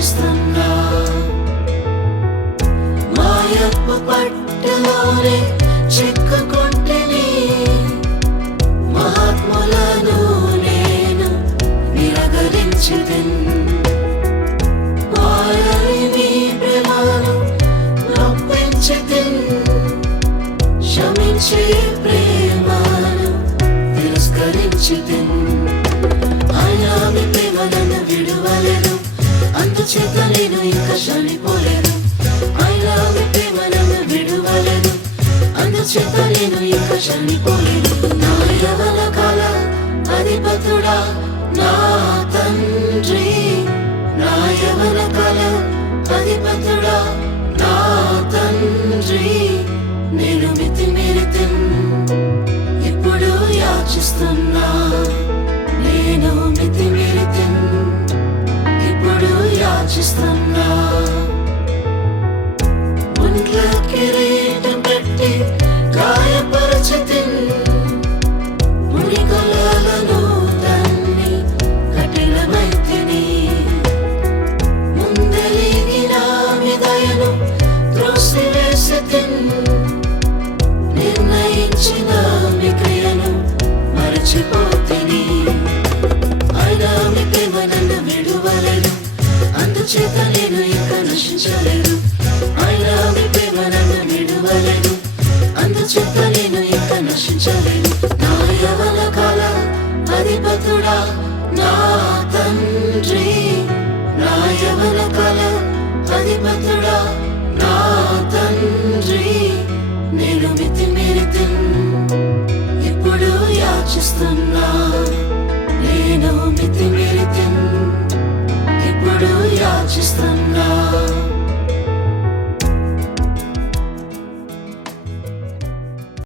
యాచిస్తున్నా. మాయపు పట్టులోనే చిక్కుకుంటిని, మహాత్ములను నేను నిరాకరించితిన్. వారని నీ ప్రేమను నొప్పించితిన్, క్షమించే ప్రేమను తిరస్కరించితిన్. అయినా మీ ప్రేమ నన్ను విడువలేదు, అందుచేత నేను ఇంకా చనిపోలేదు. అయినా మీ ప్రేమ నన్ను విడువలేదు, అందుచేత నేను ఇంకా చనిపోలేదు. నా యవ్వన కాల అధిపతుడా నా తండ్రి, నా యవ్వన కాల అధిపతుడా నా తండ్రి, నేను మితిమీరితిన్, ఇప్పుడు యాచిస్తున్నా. నేను మితిమీరితిన్, ఇప్పుడు యాచిస్తున్నా. ఒంట్ల కిరీటం పెట్టి గాయపరచితిన్, మునిగలను తన్ని కఠినమైతిని. ముందెలిగిన మీ దయను త్రోసివేసితిన్, నిర్ణయించిన మీ క్రియను మరచిపోతిని. అయినా మీ ప్రేమ నన్ను విడువలేదు, అందుచేత నేను ఇంకా నశించలేదు. అయినా మీ ప్రేమ నన్ను విడువలేదు, అందుచేత నేను ఇంకా నశించలేదు. నా యవ్వన కాల అధిపతుడా నా తండ్రి, నా యవ్వన కాల అధిపతుడా నా తండ్రి, నేను మితిమీరితిన్, ఇప్పుడు యాచిస్తున్నా. నేను మితిమీరితిన్, ఇప్పుడు యాచిస్తున్నా.